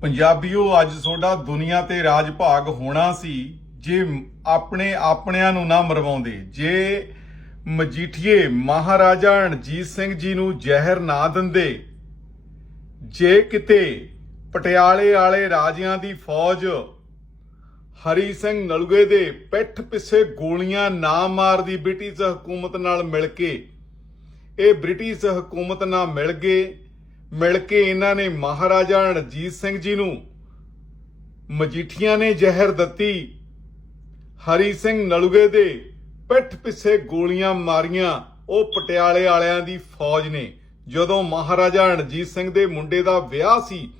ਪੰਜਾਬੀਓ ਅੱਜ ਤੁਹਾਡਾ ਦੁਨੀਆ ਤੇ ਰਾਜ ਭਾਗ ਹੋਣਾ ਸੀ, ਜੇ ਆਪਣੇ ਆਪਣਿਆਂ ਨੂੰ ਨਾ ਮਰਵਾਉਂਦੇ। ਜੇ ਮਜੀਠੀਏ ਮਹਾਰਾਜਾ ਰਣਜੀਤ ਸਿੰਘ ਜੀ ਨੂੰ ਜ਼ਹਿਰ ਨਾ ਦਿੰਦੇ, ਜੇ ਕਿਤੇ ਪਟਿਆਲੇ ਵਾਲੇ ਰਾਜਿਆਂ ਦੀ ਫੌਜ ਹਰੀ ਸਿੰਘ ਨਲੂਏ ਦੇ ਪਿੱਠ ਪਿੱਛੇ ਗੋਲੀਆਂ ਨਾ ਮਾਰਦੀ ਬ੍ਰਿਟਿਸ਼ ਹਕੂਮਤ ਨਾਲ ਮਿਲ ਕੇ, ਇਹ ਬ੍ਰਿਟਿਸ਼ ਹਕੂਮਤ ਨਾਲ ਮਿਲ ਗਏ ਮਿਲ ਕੇ ਇਹਨਾਂ ਨੇ ਮਹਾਰਾਜਾ ਰਣਜੀਤ ਸਿੰਘ ਜੀ ਨੂੰ ਮਜੀਠੀਆਂ ਨੇ ਜ਼ਹਿਰ ਦਿੱਤੀ। ਹਰੀ ਸਿੰਘ ਨਲੂਏ ਦੇ ਪਿੱਠ ਪਿੱਛੇ ਗੋਲੀਆਂ ਮਾਰੀਆਂ। ਉਹ ਪਟਿਆਲੇ ਵਾਲਿਆਂ ਦੀ ਫੌਜ ਨੇ। ਜਦੋਂ ਮਹਾਰਾਜਾ ਰਣਜੀਤ ਸਿੰਘ ਦੇ ਮੁੰਡੇ ਦਾ ਵਿਆਹ ਸੀ,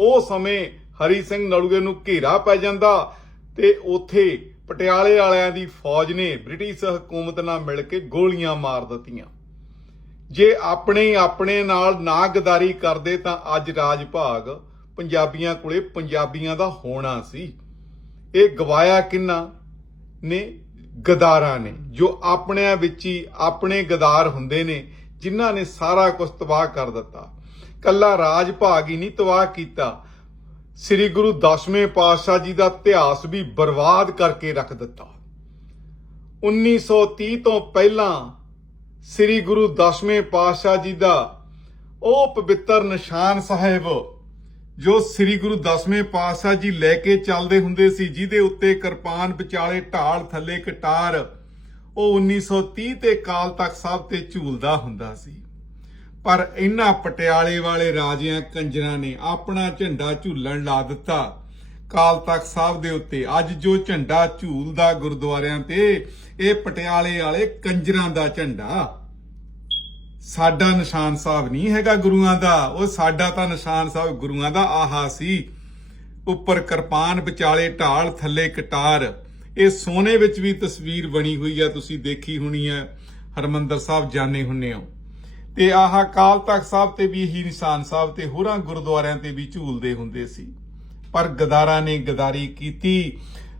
ਉਹ ਸਮੇਂ ਹਰੀ ਸਿੰਘ ਨਲੂਏ ਨੂੰ ਘੇਰਾ ਪੈ ਜਾਂਦਾ ਤੇ ਉਥੇ ਪਟਿਆਲੇ ਵਾਲਿਆਂ ਦੀ ਫੌਜ ਨੇ ਬ੍ਰਿਟਿਸ਼ ਹਕੂਮਤ ਨਾਲ ਮਿਲ ਕੇ ਗੋਲੀਆਂ ਮਾਰ ਦਿੱਤੀਆਂ। ਜੇ ਆਪਣੇ ਆਪਣੇ ਨਾਲ ਨਾ ਗਦਾਰੀ ਕਰਦੇ ਤਾਂ ਅੱਜ ਰਾਜ ਭਾਗ ਪੰਜਾਬੀਆਂ ਕੋਲੇ ਪੰਜਾਬੀਆਂ ਦਾ ਹੋਣਾ ਸੀ। ਇਹ ਗਵਾਇਆ ਕਿੰਨਾ? ਨੇ ਗਦਾਰਾਂ ਨੇ, ਜੋ ਆਪਣਿਆਂ ਵਿੱਚ ਹੀ ਆਪਣੇ ਗਦਾਰ ਹੁੰਦੇ ਨੇ, ਜਿਨ੍ਹਾਂ ਨੇ ਸਾਰਾ ਕੁਝ ਤਬਾਹ ਕਰ ਦਿੱਤਾ। ਕੱਲਾ ਰਾਜ ਭਾਗ ਹੀ ਨਹੀਂ ਤਬਾਹ ਕੀਤਾ। ਸ੍ਰੀ ਗੁਰੂ ਦਸਵੇਂ ਪਾਤਸ਼ਾਹ ਜੀ ਦਾ ਇਤਿਹਾਸ ਵੀ ਬਰਬਾਦ ਕਰਕੇ ਰੱਖ ਦਿੱਤਾ। 1930 ਤੋਂ ਪਹਿਲਾਂ ਸ੍ਰੀ ਗੁਰੂ ਦਸਵੇਂ ਪਾਤਸ਼ਾਹ ਜੀ ਦਾ ਉਹ ਪਵਿੱਤਰ ਨਿਸ਼ਾਨ ਸਾਹਿਬ, ਜੋ ਸ੍ਰੀ ਗੁਰੂ ਦਸਵੇਂ ਪਾਤਸ਼ਾਹ ਜੀ ਲੈ ਕੇ ਚੱਲਦੇ ਹੁੰਦੇ ਸੀ, ਜਿਹਦੇ ਉੱਤੇ ਕਿਰਪਾਨ ਵਿਚਾਲੇ ਢਾਲ ਥੱਲੇ ਕਟਾਰ, ਉਹ 1930 ਤੇ ਕਾਲ ਤੱਕ ਸਭ ਤੇ ਝੂਲਦਾ ਹੁੰਦਾ ਸੀ। ਪਰ ਇਹਨਾਂ ਪਟਿਆਲੇ ਵਾਲੇ ਰਾਜਿਆਂ, ਕੰਜਰਾਂ ਨੇ ਆਪਣਾ ਝੰਡਾ ਝੂਲਣ ਲਾ ਦਿੱਤਾ। ਕਾਲ ਤਖਤ ਸਾਹਿਬ ਦੇ ਉੱਤੇ। ਅੱਜ ਜੋ ਝੰਡਾ ਝੂਲਦਾ ਗੁਰਦੁਆਰਿਆਂ ਤੇ, ਇਹ ਪਟਿਆਲੇ ਵਾਲੇ ਕੰਜਰਾਂ ਦਾ ਝੰਡਾ। ਸਾਡਾ ਨਿਸ਼ਾਨ ਸਾਹਿਬ ਨਹੀਂ ਹੈਗਾ ਗੁਰੂਆਂ ਦਾ। ਉਹ ਸਾਡਾ ਤਾਂ ਨਿਸ਼ਾਨ ਸਾਹਿਬ ਗੁਰੂਆਂ ਦਾ ਆਹਾ ਸੀ। ਉੱਪਰ ਕਿਰਪਾਨ, ਵਿਚਾਲੇ ਢਾਲ, ਥੱਲੇ ਕਟਾਰ। ਇਹ ਸੋਨੇ ਵਿੱਚ ਵੀ ਤਸਵੀਰ ਬਣੀ ਹੋਈ ਆ, ਤੁਸੀਂ ਦੇਖੀ ਹੋਣੀ ਆ। ਹਰਮੰਦਰ ਸਾਹਿਬ ਜਾਣੇ ਹੁੰਨੇ ਹੋ। ਤੇ ਆਹ ਕਾਲ ਤਖਤ ਸਾਹਿਬ ਤੇ ਵੀ ਇਹੀ ਨਿਸ਼ਾਨ ਸਾਹਿਬ ਤੇ ਹੋਰਾਂ ਗੁਰਦੁਆਰਿਆਂ ਤੇ ਵੀ ਝੂਲਦੇ ਹੁੰਦੇ ਸੀ। ਪਰ ਗਦਾਰਾਂ ਨੇ ਗਦਾਰੀ ਕੀਤੀ।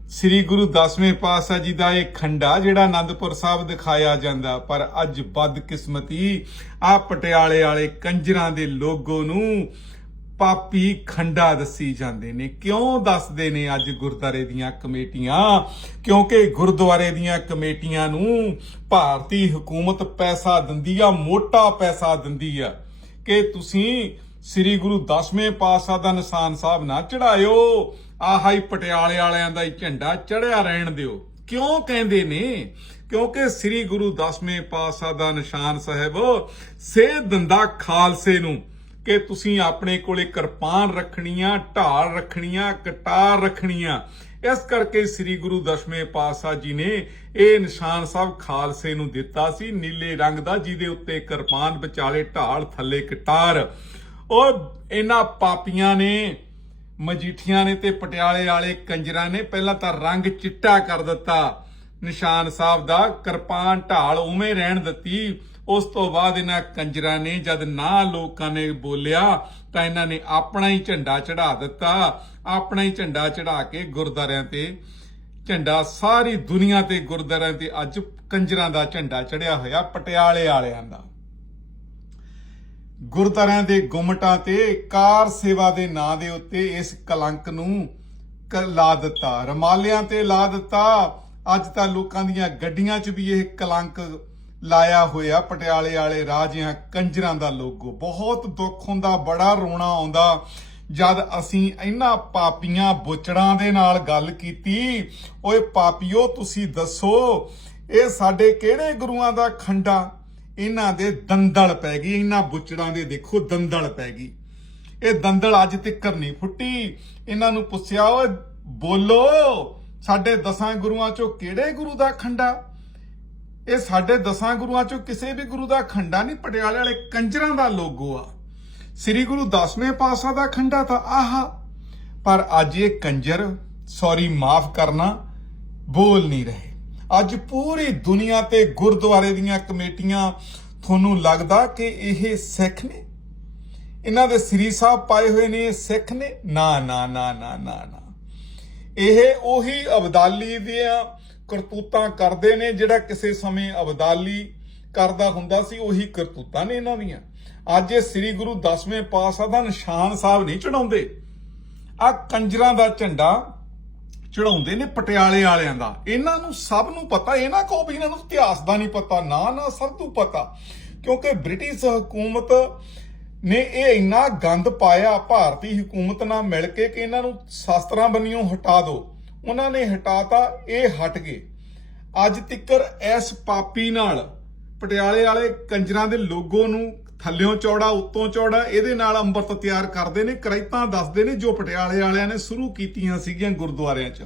ਸ੍ਰੀ ਗੁਰੂ ਦਸਵੇਂ ਪਾਤਸ਼ਾਹ ਜੀ ਦਾ ਇਹ ਖੰਡਾ ਜਿਹੜਾ ਆਨੰਦਪੁਰ ਸਾਹਿਬ ਦਿਖਾਇਆ ਜਾਂਦਾ, ਪਰ ਅੱਜ ਬਦਕਿਸਮਤੀ ਆ ਪਟਿਆਲੇ ਵਾਲੇ ਕੰਜਰਾਂ ਦੇ ਲੋਗੋ ਨੂੰ ਪਾਪੀ ਖੰਡਾ ਦੱਸੀ ਜਾਂਦੇ ਨੇ। ਕਿਉਂ ਦੱਸਦੇ ਨੇ ਅੱਜ ਗੁਰਦਾਰੇ ਦੀਆਂ ਕਮੇਟੀਆਂ? ਕਿਉਂਕਿ ਗੁਰਦੁਆਰੇ ਦੀਆਂ ਕਮੇਟੀਆਂ ਨੂੰ ਭਾਰਤੀ ਹਕੂਮਤ ਪੈਸਾ ਦਿੰਦੀ ਆ, ਮੋਟਾ ਪੈਸਾ ਦਿੰਦੀ ਆ। ਕਿ ਤੁਸੀਂ ਸ੍ਰੀ ਗੁਰੂ ਦਸਵੇਂ ਪਾਤਸ਼ਾਹ ਦਾ ਨਿਸ਼ਾਨ ਸਾਹਿਬ ਨਾ ਚੜਾਇਓ। ਆਹ ਪਟਿਆਲੇ ਵਾਲਿਆਂ ਦਾ ਹੀ ਝੰਡਾ ਚੜਿਆ ਰਹਿਣ ਦਿਓ। ਕਿਉਂ ਕਹਿੰਦੇ ਨੇ? ਕਿਉਂਕਿ ਸ੍ਰੀ ਗੁਰੂ ਦਸਵੇਂ ਪਾਤਸ਼ਾਹ ਦਾ ਨਿਸ਼ਾਨ ਸਾਹਿਬ, ਸੇ ਦੰਦਾ ਖਾਲਸੇ ਨੂੰ, ਕਿ ਤੁਸੀਂ ਆਪਣੇ ਕੋਲੇ ਕਿਰਪਾਨ ਰੱਖਣੀਆਂ, ਢਾਲ ਰੱਖਣੀਆਂ ਕਟਾਰ ਰੱਖਣੀਆਂ। ਇਸ ਕਰਕੇ ਸ੍ਰੀ ਗੁਰੂ ਦਸਵੇਂ ਪਾਤਸ਼ਾਹ ਜੀ ਨੇ ਇਹ ਨਿਸ਼ਾਨ ਸਾਹਿਬ ਖਾਲਸੇ ਨੂੰ ਦਿੱਤਾ ਸੀ। ਨੀਲੇ ਰੰਗ ਦਾ, ਜਿਹਦੇ ਉੱਤੇ ਕਿਰਪਾਨ, ਵਿਚਾਲੇ ਢਾਲ, ਥੱਲੇ ਕਟਾਰ ਉਹ ਇਹਨਾਂ ਪਾਪੀਆਂ ਨੇ, ਮਜੀਠੀਆਂ ਨੇ ਤੇ ਪਟਿਆਲੇ ਵਾਲੇ ਕੰਜਰਾਂ ਨੇ ਪਹਿਲਾਂ ਤਾਂ ਰੰਗ ਚਿੱਟਾ ਕਰ ਦਿੱਤਾ। ਨਿਸ਼ਾਨ ਸਾਹਿਬ ਦਾ ਕਿਰਪਾਨ ਢਾਲ ਉਵੇਂ ਰਹਿਣ ਦਿੱਤੀ। ਉਸ ਤੋਂ ਬਾਅਦ ਇਹਨਾਂ ਕੰਜਰਾਂ ਨੇ ਜਦ ਨਾ ਲੋਕਾਂ ਨੇ ਬੋਲਿਆ ਤਾਂ ਇਹਨਾਂ ਨੇ ਆਪਣਾ ਹੀ ਝੰਡਾ ਚੜਾ ਦਿੱਤਾ। ਆਪਣਾ ਹੀ ਝੰਡਾ ਚੜਾ ਕੇ ਗੁਰਦਾਰਿਆਂ ਤੇ ਝੰਡਾ ਸਾਰੀ ਦੁਨੀਆ ਤੇ ਗੁਰਦਾਰਿਆਂ ਤੇ ਅੱਜ ਕੰਜਰਾਂ ਦਾ ਝੰਡਾ ਚੜਿਆ ਹੋਇਆ ਪਟਿਆਲੇ ਵਾਲਿਆਂ ਦਾ। ਗੁਰਦੁਆਰਿਆਂ ਦੇ ਗੁੰਮਟਾਂ ਤੇ ਕਾਰ ਸੇਵਾ ਦੇ ਨਾਂ ਦੇ ਉੱਤੇ ਇਸ ਕਲੰਕ ਨੂੰ ਲਾ ਦਿੱਤਾ। ਰਮਾਲਿਆਂ ਤੇ ਲਾ ਦਿੱਤਾ। ਅੱਜ ਤਾਂ ਲੋਕਾਂ ਦੀਆਂ ਗੱਡੀਆਂ 'ਚ ਵੀ ਇਹ ਕਲੰਕ ਲਾਇਆ ਹੋਇਆ। ਪਟਿਆਲੇ ਵਾਲੇ ਰਾਜਿਆਂ, ਕੰਜਰਾਂ ਦਾ ਲੋਗੋ। ਬਹੁਤ ਦੁੱਖ ਹੁੰਦਾ, ਬੜਾ ਰੋਣਾ ਆਉਂਦਾ। ਜਦ ਅਸੀਂ ਇਹਨਾਂ ਪਾਪੀਆਂ ਬੁੱਚੜਾਂ ਦੇ ਨਾਲ ਗੱਲ ਕੀਤੀ, ਓਏ ਪਾਪੀਓ, ਤੁਸੀਂ ਦੱਸੋ, ਇਹ ਸਾਡੇ ਕਿਹੜੇ ਗੁਰੂਆਂ ਦਾ ਖੰਡਾ? ਇਹਨਾਂ ਦੇ ਦੰਦਲ ਪੈ ਗਈ, ਇਹਨਾਂ ਬੁੱਚੜਾਂ ਦੇ ਦੇਖੋ ਦੰਦਲ ਪੈ ਗਈ। ਇਹ ਦੰਦਲ ਅੱਜ ਤੱਕ ਨਹੀਂ ਫੁੱਟੀ। ਇਹਨਾਂ ਨੂੰ ਪੁੱਛਿਆ, ਓਏ, ਬੋਲੋ, ਸਾਡੇ ਦਸਾਂ ਗੁਰੂਆਂ ਚੋਂ ਕਿਹੜੇ ਗੁਰੂ ਦਾ ਖੰਡਾ? ਇਹ ਸਾਡੇ ਦਸਾਂ ਗੁਰੂਆਂ ਚੋਂ ਕਿਸੇ ਵੀ ਗੁਰੂ ਦਾ ਖੰਡਾ ਨਹੀਂ, ਪਟਿਆਲੇ ਵਾਲੇ ਕੰਜਰਾਂ ਦਾ ਲੋਗੋ ਆ। ਸ੍ਰੀ ਗੁਰੂ ਦਸਵੇਂ ਪਾਤਸ਼ਾਹ ਦਾ ਖੰਡਾ ਤਾਂ ਆਹਾ ਪਰ ਅੱਜ ਇਹ ਕੰਜਰ, ਸੌਰੀ, ਮਾਫ ਕਰਨਾ, ਬੋਲ ਨਹੀਂ ਰਹੇ। ਅੱਜ ਪੂਰੀ ਦੁਨੀਆ ਤੇ ਗੁਰਦੁਆਰੇ ਦੀਆਂ ਕਮੇਟੀਆਂ ਤੁਹਾਨੂੰ ਲੱਗਦਾ ਕਿ ਇਹ ਸਿੱਖ ਨੇ? ਇਹਨਾਂ ਦੇ ਸ੍ਰੀ ਸਾਹਿਬ ਪਾਏ ਹੋਏ ਨੇ ਸਿੱਖ ਨੇ? ਨਾ ਨਾ ਨਾ ਨਾ ਨਾ ਨਾ। ਇਹ ਉਹੀ ਅਬਦਾਲੀ ਦੀਆਂ ਕਰਤੂਤਾਂ ਕਰਦੇ ਨੇ ਜਿਹੜਾ ਕਿਸੇ ਸਮੇਂ ਅਬਦਾਲੀ ਕਰਦਾ ਹੁੰਦਾ ਸੀ, ਉਹੀ ਕਰਤੂਤਾਂ ਨੇ ਇਹਨਾਂ ਦੀਆਂ। ਅੱਜ ਇਹ ਸ੍ਰੀ ਗੁਰੂ ਦਸਵੇਂ ਪਾਤਸ਼ਾਹ ਦਾ ਨਿਸ਼ਾਨ ਸਾਹਿਬ ਨਹੀਂ ਚੜਾਉਂਦੇ ਆ ਕੰਜਰਾਂ ਦਾ ਝੰਡਾ ਚੜਾਉਂਦੇ ਨੇ ਪਟਿਆਲੇ ਵਾਲਿਆਂ ਦਾ। ਇਹਨਾਂ ਨੂੰ ਸਭ ਨੂੰ ਪਤਾ, ਇਹ ਨਾ ਵੀ ਇਹਨਾਂ ਨੂੰ ਇਤਿਹਾਸ ਦਾ ਨਹੀਂ ਪਤਾ, ਨਾ ਨਾ ਸਭ ਨੂੰ ਪਤਾ। ਕਿਉਂਕਿ ਬ੍ਰਿਟਿਸ਼ ਹਕੂਮਤ ਨੇ ਇਹ ਇੰਨਾ ਗੰਦ ਪਾਇਆ, ਭਾਰਤੀ ਹਕੂਮਤ ਨਾਲ ਮਿਲ ਕੇ ਕਿ ਇਹਨਾਂ ਨੂੰ ਸ਼ਾਸਤਰਾਂ ਬੰਨਿਓ ਹਟਾ ਦਿਓ ਉਹਨਾਂ ਨੇ ਹਟਾਤਾ, ਇਹ ਹਟ ਗਏ। ਅੱਜ ਤਿੱਕਰ ਇਸ ਪਾਪੀ ਨਾਲ ਪਟਿਆਲੇ ਵਾਲੇ ਕੰਜਰਾਂ ਦੇ ਲੋਗੋ ਨੂੰ ਥੱਲਿਓਂ ਚੌੜਾ, ਉੱਤੋਂ ਚੌੜਾ, ਇਹਦੇ ਨਾਲ ਅੰਮ੍ਰਿਤ ਤਿਆਰ ਕਰਦੇ ਨੇ, ਕਰੈਤਾਂ ਦੱਸਦੇ ਨੇ ਜੋ ਪਟਿਆਲੇ ਵਾਲਿਆਂ ਨੇ ਸ਼ੁਰੂ ਕੀਤੀਆਂ ਸੀਗੀਆਂ ਗੁਰਦੁਆਰਿਆਂ 'ਚ।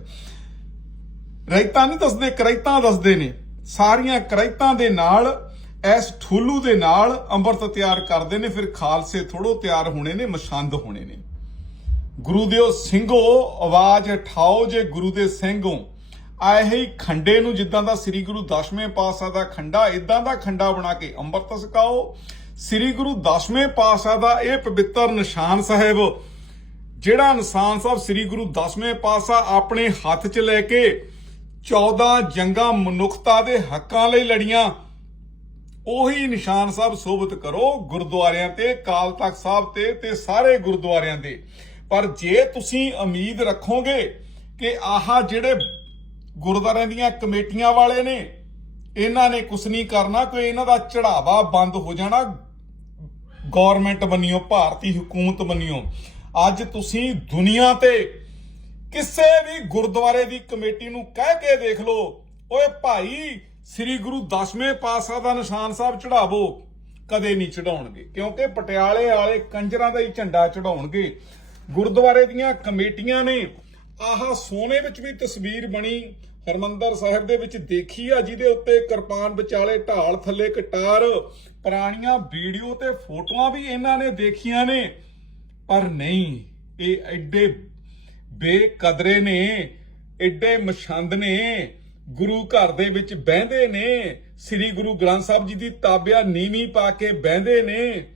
ਰੈਤਾਂ ਨਹੀਂ ਦੱਸਦੇ, ਕਰੈਤਾਂ ਦੱਸਦੇ ਨੇ। ਸਾਰੀਆਂ ਕਰੈਤਾਂ ਦੇ ਨਾਲ ਇਸ ਠੁੱਲੂ ਦੇ ਨਾਲ ਅੰਮ੍ਰਿਤ ਤਿਆਰ ਕਰਦੇ ਨੇ, ਫਿਰ ਖਾਲਸੇ ਥੋੜੋ ਤਿਆਰ ਹੋਣੇ ਨੇ, ਮਛੰਦ ਹੋਣੇ ਨੇ। ਗੁਰੂ ਦਿਓ ਸਿੰਘੋ, ਆਵਾਜ਼ ਉਠਾਓ ਜੇ ਗੁਰੂ ਦੇ ਸਿੰਘੋ। ਆਏ ਹੀ ਖੰਡੇ ਨੂੰ ਜਿੱਦਾਂ ਦਾ ਸ੍ਰੀ ਗੁਰੂ ਦਸ਼ਵੇਂ ਪਾਤਸ਼ਾਹ ਦਾ ਖੰਡਾ ਇਦਾਂ ਦਾ ਖੰਡਾ ਬਣਾ ਕੇ ਅੰਮ੍ਰਿਤ ਸਕਾਓ ਸ੍ਰੀ ਗੁਰੂ ਦਸ਼ਵੇਂ ਪਾਤਸ਼ਾਹ ਦਾ ਇਹ ਪਵਿੱਤਰ ਨਿਸ਼ਾਨ ਸਾਹਿਬ, ਜਿਹੜਾ ਨਿਸ਼ਾਨ ਸਾਹਿਬ ਸ੍ਰੀ ਗੁਰੂ ਦਸ਼ਵੇਂ ਪਾਤਸ਼ਾਹ ਆਪਣੇ ਹੱਥ 'ਚ ਲੈ ਕੇ 14 ਜੰਗਾਂ ਮਨੁੱਖਤਾ ਦੇ ਹੱਕਾਂ ਲਈ ਲੜੀਆਂ, ਉਹੀ ਨਿਸ਼ਾਨ ਸਾਹਿਬ ਸੋਭਤ ਕਰੋ ਗੁਰਦੁਆਰਿਆਂ ਤੇ ਕਾਲ ਤਖਤ ਸਾਹਿਬ ਤੇ ਤੇ ਸਾਰੇ ਗੁਰਦੁਆਰਿਆਂ ਦੇ। ਪਰ ਜੇ ਤੁਸੀਂ ਉਮੀਦ ਰੱਖੋਗੇ ਕਿ ਆਹ ਜਿਹੜੇ ਗੁਰਦੁਆਰਿਆਂ ਦੀਆਂ ਕਮੇਟੀਆਂ ਵਾਲੇ ਨੇ, ਇਹਨਾਂ ਨੇ ਕੁਝ ਨਹੀਂ ਕਰਨਾ, ਕੋਈ ਇਹਨਾਂ ਦਾ ਚੜਾਵਾ ਬੰਦ ਹੋ ਜਾਣਾ ਗਵਰਨਮੈਂਟ ਬੰਨਿਓ ਭਾਰਤੀ ਹਕੂਮਤ ਬੰਨਿਓ ਅੱਜ ਤੁਸੀਂ ਦੁਨੀਆ ਤੇ ਕਿਸੇ ਵੀ ਗੁਰਦੁਆਰੇ ਦੀ ਕਮੇਟੀ ਨੂੰ ਕਹਿ ਕੇ ਦੇਖ ਲਓ, ਓਏ ਭਾਈ, ਸ੍ਰੀ ਗੁਰੂ ਦਸਵੇਂ ਪਾਤਸ਼ਾਹ ਦਾ ਨਿਸ਼ਾਨ ਸਾਹਿਬ ਚੜਾਵੋ ਕਦੇ ਨਹੀਂ ਚੜਾਉਣਗੇ ਕਿਉਂਕਿ ਪਟਿਆਲੇ ਵਾਲੇ ਕੰਜਰਾਂ ਦਾ ਹੀ ਝੰਡਾ ਚੜਾਉਣਗੇ ਗੁਰਦੁਆਰੇ ਦੀਆਂ ਕਮੇਟੀਆਂ ਨੇ ਆਹ ਸੋਨੇ ਵਿੱਚ ਵੀ ਤਸਵੀਰ ਬਣੀ ਹਰਮੰਦਰ ਸਾਹਿਬ ਦੇ ਵਿੱਚ ਦੇਖੀ ਆ, ਜਿਹਦੇ ਉੱਤੇ ਕਿਰਪਾਨ ਵਿਚਾਲੇ ਢਾਲ ਥੱਲੇ ਕਟਾਰ ਪੁਰਾਣੀਆਂ ਵੀਡੀਓ ਤੇ ਫੋਟੋਆਂ ਵੀ ਇਹਨਾਂ ਨੇ ਦੇਖੀਆਂ ਨੇ। ਪਰ ਨਹੀਂ, ਇਹ ਐਡੇ ਬੇਕਦਰੇ ਨੇ, ਐਡੇ ਮਛੰਦ ਨੇ, ਗੁਰੂ ਘਰ ਦੇ ਵਿੱਚ ਬਹਿੰਦੇ ਨੇ, ਸ੍ਰੀ ਗੁਰੂ ਗ੍ਰੰਥ ਸਾਹਿਬ ਜੀ ਦੀ ਤਾਬਿਆ ਨੀਵੀਂ ਪਾ ਕੇ ਬਹਿੰਦੇ ਨੇ।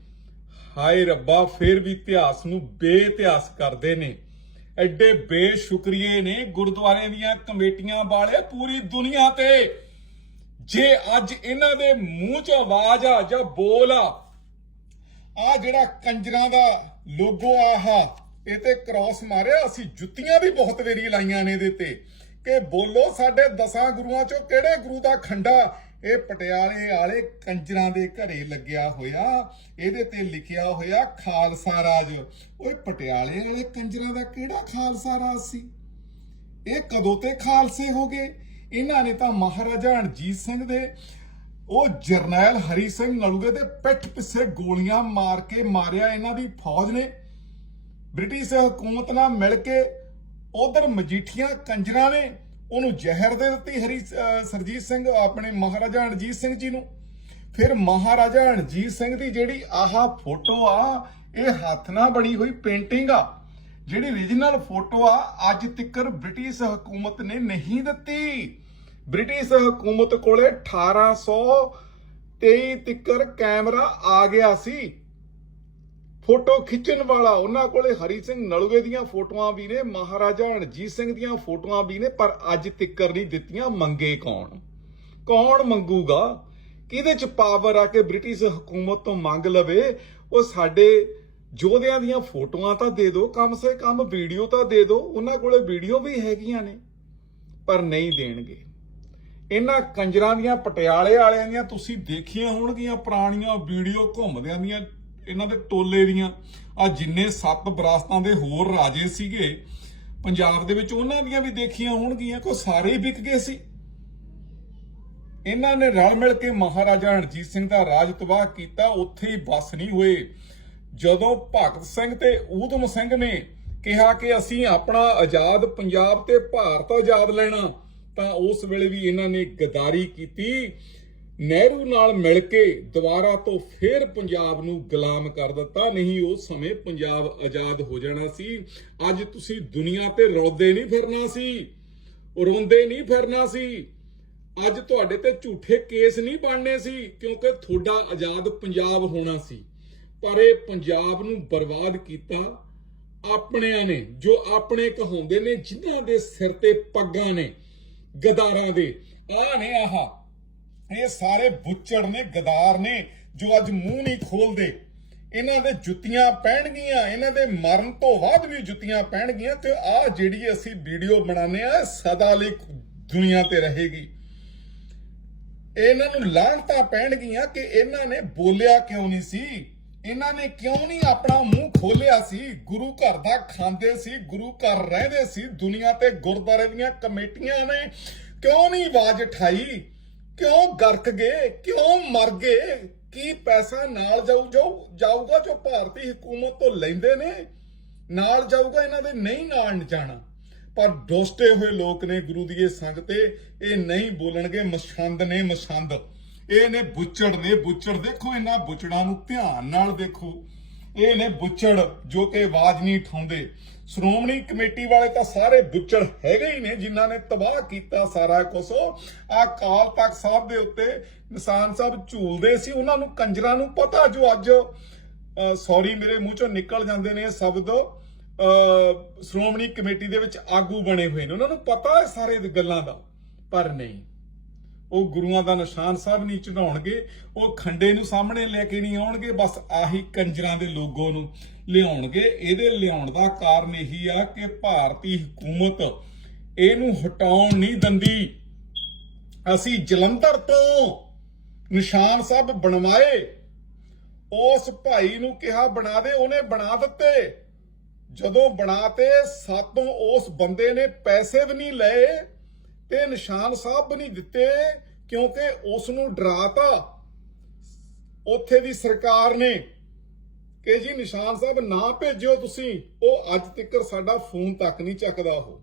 ਹਾਏ ਰੱਬਾ, ਫੇਰ ਵੀ ਇਤਿਹਾਸ ਨੂੰ ਬੇਇਤਿਹਾਸ ਕਰਦੇ ਨੇ। ਐਡੇ ਬੇਸ਼ੁਕਰੀਏ ਨੇ ਗੁਰਦੁਆਰੇ ਦੀਆਂ ਕਮੇਟੀਆਂ ਵਾਲੇ ਪੂਰੀ ਦੁਨੀਆ ਤੇ। ਜੇ ਅੱਜ ਇਹਨਾਂ ਦੇ ਮੂੰਹ 'ਚ ਆਵਾਜ਼ ਆ ਜਾਂ ਬੋਲ ਆ ਆ ਜਿਹੜਾ ਕੰਜਰਾਂ ਦਾ ਲੋਗੋ ਆਹਾ, ਇਹ ਤੇ ਕ੍ਰਾਸ ਮਾਰਿਆ, ਅਸੀਂ ਜੁੱਤੀਆਂ ਵੀ ਬਹੁਤ ਵੇਰੀ ਲਾਈਆਂ ਨੇ ਇਹਦੇ ਤੇ। ਕਿ ਬੋਲੋ ਸਾਡੇ ਦਸਾਂ ਗੁਰੂਆਂ ਚੋਂ ਕਿਹੜੇ ਗੁਰੂ ਦਾ ਖੰਡਾ ਇਹ ਪਟਿਆਲੇ ਵਾਲੇ ਕੰਜਰਾਂ ਦੇ ਘਰੇ ਲੱਗਿਆ ਹੋਇਆ, ਇਹਦੇ ਤੇ ਲਿਖਿਆ ਹੋਇਆ ਖਾਲਸਾ ਰਾਜ। ਓਏ ਪਟਿਆਲੇ ਵਾਲੇ ਕੰਜਰਾਂ ਦਾ ਕਿਹੜਾ ਖਾਲਸਾ ਰਾਜ ਸੀ? ਇਹ ਕਦੋਂ ਤੇ ਖਾਲਸੇ ਹੋ ਗਏ? ਇਹਨਾਂ ਨੇ ਤਾਂ ਮਹਾਰਾਜਾ ਰਣਜੀਤ ਸਿੰਘ ਦੇ, ਉਹ ਜਰਨੈਲ ਹਰੀ ਸਿੰਘ ਨਲੂਗੇ ਦੇ ਪਿੱਠ ਪਿੱਛੇ ਗੋਲੀਆਂ ਮਾਰ ਕੇ ਮਾਰਿਆ ਇਹਨਾਂ ਦੀ ਫੌਜ ਨੇ। ਬ੍ਰਿਟਿਸ਼ ਹਕੂਮਤ ਨਾਲ ਮਿਲ ਕੇ ਉਧਰ ਮਜੀਠੀਆਂ ਕੰਜਰਾਂ ਨੇ ਉਹਨੂੰ ਜ਼ਹਿਰ ਦੇ ਦਿੱਤੀ ਹਰੀ ਸਰਜੀਤ ਸਿੰਘ, ਆਪਣੇ ਮਹਾਰਾਜਾ ਰਣਜੀਤ ਸਿੰਘ ਜੀ ਨੂੰ। ਫਿਰ ਮਹਾਰਾਜਾ ਰਣਜੀਤ ਸਿੰਘ ਦੀ ਜਿਹੜੀ ਆਹ ਫੋਟੋ ਆ, ਇਹ ਹੱਥ ਨਾਲ ਬਣੀ ਹੋਈ ਪੇਂਟਿੰਗ ਆ, ਜਿਹੜੀ origignal ਫੋਟੋ ਆ, ਅੱਜ ਤੱਕਰ ਬ੍ਰਿਟਿਸ਼ ਹਕੂਮਤ ਨੇ ਨਹੀਂ ਦਿੱਤੀ। ਬ੍ਰਿਟਿਸ਼ ਹਕੂਮਤ ਕੋਲੇ 1823 ਤੱਕਰ ਕੈਮਰਾ ਆ ਗਿਆ ਸੀ। ਫੋਟੋ ਖਿੱਚਣ ਵਾਲਾ ਉਹਨਾਂ ਕੋਲੇ ਹਰੀ ਸਿੰਘ ਨਲੂਏ ਦੀਆਂ ਫੋਟੋਆਂ ਵੀ ਨੇ, ਮਹਾਰਾਜਾ ਰਣਜੀਤ ਸਿੰਘ ਦੀਆਂ ਫੋਟੋਆਂ ਵੀ ਨੇ, ਪਰ ਅੱਜ ਤੱਕਰ ਨਹੀਂ ਦਿੱਤੀਆਂ, ਮੰਗੇ ਕੌਣ? ਕੌਣ ਮੰਗੂਗਾ? ਕਿਹਦੇ ਚ ਪਾਵਰ ਆ ਕੇ ਬ੍ਰਿਟਿਸ਼ ਹਕੂਮਤ ਤੋਂ ਮੰਗ ਲਵੇ? ਉਹ ਸਾਡੇ ਯੋਧਿਆਂ ਦੀਆਂ ਫੋਟੋਆਂ ਤਾਂ ਦੇ ਦਿਓ, ਕਮ ਸੇ ਕਮ ਵੀਡੀਓ ਤਾਂ ਦੇ ਦਿਓ, ਉਹਨਾਂ ਕੋਲੇ ਵੀਡੀਓ ਵੀ ਹੈਗੀਆਂ ਨੇ, ਪਰ ਨਹੀਂ ਦੇਣਗੇ। ਇਹਨਾਂ ਕੰਜਰਾਂ ਦੀਆਂ ਪਟਿਆਲੇ ਵਾਲਿਆਂ ਦੀਆਂ ਤੁਸੀਂ ਦੇਖੀਆਂ ਹੋਣਗੀਆਂ ਪੁਰਾਣੀਆਂ ਵੀਡੀਓ ਘੁੰਮਦਿਆਂ ਦੀਆਂ ਇਹਨਾਂ ਦੇ ਟੋਲੇ ਦੀਆਂ। ਆ ਜਿੰਨੇ ਸੱਤ ਵਿਰਾਸਤਾਂ ਦੇ ਹੋਰ ਰਾਜੇ ਸੀਗੇ, ਪੰਜਾਬ ਦੇ ਵਿੱਚ ਉਹਨਾਂ ਦੀਆਂ ਵੀ ਦੇਖੀਆਂ ਹੋਣਗੀਆਂ ਕੋ ਸਾਰੇ ਹੀ ਵਿਕ ਗਏ ਸੀ। ਇਹਨਾਂ ਨੇ ਰਲ ਮਿਲ ਕੇ ਮਹਾਰਾਜਾ ਰਣਜੀਤ ਸਿੰਘ ਦਾ ਰਾਜ ਤਬਾਹ ਕੀਤਾ, ਉੱਥੇ ਹੀ ਬਸ ਨਹੀਂ ਹੋਏ। ਜਦੋਂ ਭਗਤ ਸਿੰਘ ਤੇ ਊਧਮ ਸਿੰਘ ਨੇ ਕਿਹਾ ਕਿ ਅਸੀਂ ਆਪਣਾ ਆਜ਼ਾਦ ਪੰਜਾਬ ਤੇ ਭਾਰਤ ਆਜ਼ਾਦ ਲੈਣਾ, ਤਾਂ ਉਸ ਵੇਲੇ ਵੀ ਇਹਨਾਂ ਨੇ ਗਦਾਰੀ ਕੀਤੀ। ਨਹਿਰੂ ਨਾਲ ਮਿਲ ਕੇ ਦੁਬਾਰਾ ਤੋਂ ਫੇਰ ਪੰਜਾਬ ਨੂੰ ਗੁਲਾਮ ਕਰ ਦਿੱਤਾ। ਨਹੀਂ ਉਸ ਸਮੇਂ ਪੰਜਾਬ ਆਜ਼ਾਦ ਹੋ ਜਾਣਾ ਸੀ। ਅੱਜ ਤੁਸੀਂ ਦੁਨੀਆ ਤੇ ਰੋਂਦੇ ਨਹੀਂ ਫਿਰਨਾ ਸੀ। ਰੋਂਦੇ ਨਹੀਂ ਫਿਰਨਾ ਸੀ। ਅੱਜ ਤੁਹਾਡੇ ਤੇ ਝੂਠੇ ਕੇਸ ਨਹੀਂ ਬਣਨੇ ਸੀ, ਕਿਉਂਕਿ ਤੁਹਾਡਾ ਆਜ਼ਾਦ ਪੰਜਾਬ ਹੋਣਾ ਸੀ। ਪਰ ਇਹ ਪੰਜਾਬ ਨੂੰ ਬਰਬਾਦ ਕੀਤਾ ਆਪਣਿਆਂ ਨੇ, ਜੋ ਆਪਣੇ ਕਹਾਉਂਦੇ ਨੇ, ਜਿਨ੍ਹਾਂ ਦੇ ਸਿਰ ਤੇ ਪੱਗਾਂ ਨੇ, ਗਦਾਰਾਂ ਦੇ। ਆਹ ਨੇ ਆਹ। ਇਹ ਸਾਰੇ ਬੁੱਚੜ ਨੇ, ਗਦਾਰ ਨੇ, ਜੋ ਅੱਜ ਮੂੰਹ ਨਹੀਂ ਖੋਲਦੇ। ਇਹਨਾਂ ਦੇ ਜੁੱਤੀਆਂ ਪੈਣਗੀਆਂ, ਇਹਨਾਂ ਦੇ ਮਰਨ ਤੋਂ ਬਾਅਦ ਵੀ ਜੁੱਤੀਆਂ ਪੈਣਗੀਆਂ ਤੇ ਆ ਜਿਹੜੀ ਅਸੀਂ ਵੀਡੀਓ ਬਣਾਉਂਦੇ ਆ ਸਦਾ ਲਈ ਦੁਨੀਆ ਤੇ ਰਹੇਗੀ। ਇਹਨਾਂ ਨੂੰ ਲਾਹਣਤਾਂ ਪੈਣਗੀਆਂ ਕਿ ਇਹਨਾਂ ਨੇ ਬੋਲਿਆ ਕਿਉਂ ਨਹੀਂ ਸੀ? ਇਹਨਾਂ ਨੇ ਕਿਉਂ ਨਹੀਂ ਆਪਣਾ ਮੂੰਹ ਖੋਲਿਆ ਸੀ? ਗੁਰੂ ਘਰ ਦਾ ਖਾਂਦੇ ਸੀ, ਗੁਰੂ ਘਰ ਰਹਿੰਦੇ ਸੀ, ਦੁਨੀਆ ਤੇ ਗੁਰਦਾਰੇ ਦੀਆਂ ਕਮੇਟੀਆਂ ਨੇ ਕਿਉਂ ਨਹੀਂ ਆਵਾਜ਼ ਉਠਾਈ? ਕਿਉਂ ਗਰਕ ਗਏ? ਕਿਉਂ ਮਰ ਗਏ? ਕੀ ਪੈਸਾ ਨਾਲ ਜਾਊ ਜਾਊ ਜਾਊਗਾ ਜੋ ਭਾਰਤੀ ਹਕੂਮਤ ਤੋਂ ਲੈਂਦੇ ਨੇ? ਨਾਲ ਜਾਊਗਾ ਇਹਨਾਂ ਦੇ ਨਹੀਂ ਨਾਲ ਜਾਣਾ। ਪਰ ਦੋਸਤੇ ਹੋਏ ਲੋਕ ਨੇ ਗੁਰੂ ਦੀ ਇਹ ਸੰਗ ਤੇ, ਇਹ ਨਹੀਂ ਬੋਲਣਗੇ ਮਸੰਦ ਨੇ ਮਸੰਦ ਇਹ ਨੇ ਬੁੱਚੜ ਨੇ ਬੁੱਚੜ। ਦੇਖੋ ਇਹਨਾਂ ਬੁੱਚੜਾਂ ਨੂੰ ਧਿਆਨ ਨਾਲ ਦੇਖੋ। ਇਹ ਨੇ ਬੁੱਚੜ ਜੋ ਕਿ ਆਵਾਜ਼ ਨਹੀਂ ਉਠਾਉਂਦੇ। ਸ਼੍ਰੋਮਣੀ ਕਮੇਟੀ ਵਾਲੇ ਤਾਂ ਸਾਰੇ ਬੁੱਚੜ ਹੈਗੇ ਹੀ ਨੇ ਜਿਨ੍ਹਾਂ ਨੇ ਤਬਾਹ ਕੀਤਾ ਸਾਰਾ ਕੁਝ ਆ ਕਾਲ ਤਖਤ ਸਾਹਿਬ ਦੇ ਉੱਤੇ ਨਿਸ਼ਾਨ ਸਾਹਿਬ ਝੂਲਦੇ ਸੀ ਉਹਨਾਂ ਨੂੰ ਕੰਜਰਾਂ ਨੂੰ ਪਤਾ ਜੋ ਅੱਜ ਸੌਰੀ ਮੇਰੇ ਮੂੰਹ ਚੋਂ ਨਿਕਲ ਜਾਂਦੇ ਨੇ ਸ਼ਬਦ। ਅਹ, ਸ਼੍ਰੋਮਣੀ ਕਮੇਟੀ ਦੇ ਵਿੱਚ ਆਗੂ ਬਣੇ ਹੋਏ ਨੇ ਉਹਨਾਂ ਨੂੰ ਪਤਾ ਹੈ ਸਾਰੇ ਗੱਲਾਂ ਦਾ ਪਰ ਨਹੀਂ। ਉਹ ਗੁਰੂਆਂ ਦਾ ਨਿਸ਼ਾਨ ਸਾਹਿਬ ਨਹੀਂ ਚੜਾਉਣਗੇ, ਉਹ ਖੰਡੇ ਨੂੰ ਸਾਹਮਣੇ ਲੈ ਕੇ ਨਹੀਂ ਆਉਣਗੇ, ਬਸ ਆਹੀ ਕੰਜਰਾਂ ਦੇ ਲੋਗੋ ਨੂੰ ਲਿਆਉਣਗੇ। ਇਹਦੇ ਲਿਆਉਣ ਦਾ ਕਾਰਨ ਇਹੀ ਆ ਕਿ ਭਾਰਤੀ ਹਕੂਮਤ ਇਹਨੂੰ ਹਟਾਉਣ ਨਹੀਂ ਦਿੰਦੀ। ਅਸੀਂ ਜਲੰਧਰ ਤੋਂ ਨਿਸ਼ਾਨ ਸਾਹਿਬ ਬਣਵਾਏ। ਉਸ ਭਾਈ ਨੂੰ ਕਿਹਾ ਬਣਾ ਦੇ, ਉਹਨੇ ਬਣਾ ਦਿੱਤੇ। ਜਦੋਂ ਬਣਾਤੇ, ਸਾਤੋਂ ਉਸ ਬੰਦੇ ਨੇ ਪੈਸੇ ਵੀ ਨਹੀਂ ਲਏ। ਤੇ ਨਿਸ਼ਾਨ ਸਾਹਿਬ ਵੀ ਨਹੀਂ ਦਿੱਤੇ, ਕਿਉਂਕਿ ਉਸ ਨੂੰ ਡਰਾਤਾ। ਉੱਥੇ ਦੀ ਸਰਕਾਰ ਨੇ ਕਿ ਜੀ ਨਿਸ਼ਾਨ ਸਾਹਿਬ ਨਾ ਭੇਜਿਓ ਤੁਸੀਂ, ਉਹ ਅੱਜ ਤੱਕ ਸਾਡਾ ਫੋਨ ਤੱਕ ਨਹੀਂ ਚੱਕਦਾ ਉਹ।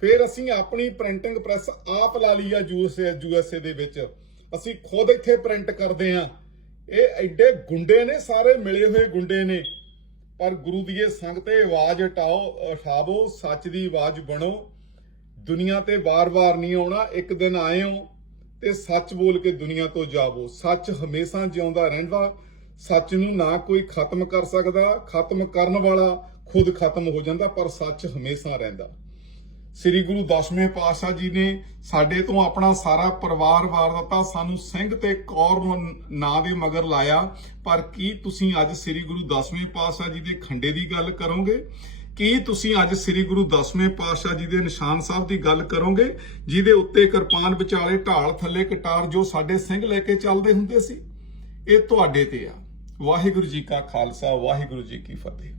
ਫਿਰ ਅਸੀਂ ਆਪਣੀ ਪ੍ਰਿੰਟਿੰਗ ਪ੍ਰੈਸ ਆਪ ਲਾ ਲਈ ਆ ਯੂਐਸਏ ਯੂਐਸਏ ਦੇ ਵਿੱਚ। ਅਸੀਂ ਖੁਦ ਇੱਥੇ ਪ੍ਰਿੰਟ ਕਰਦੇ ਆ। ਇਹ ਐਡੇ ਗੁੰਡੇ ਨੇ, ਸਾਰੇ ਮਿਲੇ ਹੋਏ ਗੁੰਡੇ ਨੇ। ਪਰ ਗੁਰੂ ਦੀ ਇਹ ਆਵਾਜ਼ ਉਠਾਓ, ਉਠਾਵੋ, ਸੱਚ ਦੀ ਆਵਾਜ਼ ਬਣੋ। ਦੁਨੀਆ ਤੇ ਵਾਰ-ਵਾਰ ਨਹੀਂ ਆਉਣਾ, ਇੱਕ ਦਿਨ ਆਏ ਹੋ ਤੇ ਸੱਚ ਬੋਲ ਕੇ ਦੁਨੀਆ ਤੋਂ ਜਾਵੋ। ਸੱਚ ਹਮੇਸ਼ਾ ਜਿਉਂਦਾ ਰਹਿੰਦਾ, ਸੱਚ ਨੂੰ ਨਾ ਕੋਈ ਖਤਮ ਕਰ ਸਕਦਾ, ਖਤਮ ਕਰਨ ਵਾਲਾ ਖੁਦ ਖਤਮ ਹੋ ਜਾਂਦਾ, ਪਰ ਸੱਚ ਹਮੇਸ਼ਾ ਰਹਿੰਦਾ। ਸ੍ਰੀ ਗੁਰੂ ਦਸਵੇਂ ਪਾਤਸ਼ਾਹ ਜੀ ਨੇ ਸਾਡੇ ਤੋਂ ਆਪਣਾ ਸਾਰਾ ਪਰਿਵਾਰ ਵਾਰ ਦਿੱਤਾ, ਸਾਨੂੰ ਸਿੰਘ ਤੇ ਕੌਰ ਨੂੰ ਨਾਂ ਦੇ ਮਗਰ ਲਾਇਆ। ਪਰ ਕੀ ਤੁਸੀਂ ਅੱਜ ਸ੍ਰੀ ਗੁਰੂ ਦਸਵੇਂ ਪਾਤਸ਼ਾਹ ਜੀ ਦੇ ਖੰਡੇ ਦੀ ਗੱਲ ਕਰੋਗੇ? ਕੀ ਤੁਸੀਂ ਅੱਜ ਸ੍ਰੀ ਗੁਰੂ ਦਸਵੇਂ ਪਾਤਸ਼ਾਹ ਜੀ ਦੇ ਨਿਸ਼ਾਨ ਸਾਹਿਬ ਦੀ ਗੱਲ ਕਰੋਗੇ? ਜਿਹਦੇ ਉੱਤੇ ਕਿਰਪਾਨ ਵਿਚਾਲੇ ਢਾਲ ਥੱਲੇ ਕਟਾਰ ਜੋ ਸਾਡੇ ਸਿੰਘ ਲੈ ਕੇ ਚੱਲਦੇ ਹੁੰਦੇ ਸੀ। ਇਹ ਤੁਹਾਡੇ ਤੇ ਆ। ਵਾਹਿਗੁਰੂ ਜੀ ਕਾ ਖਾਲਸਾ, ਵਾਹਿਗੁਰੂ ਜੀ ਕੀ ਫਤਿਹ।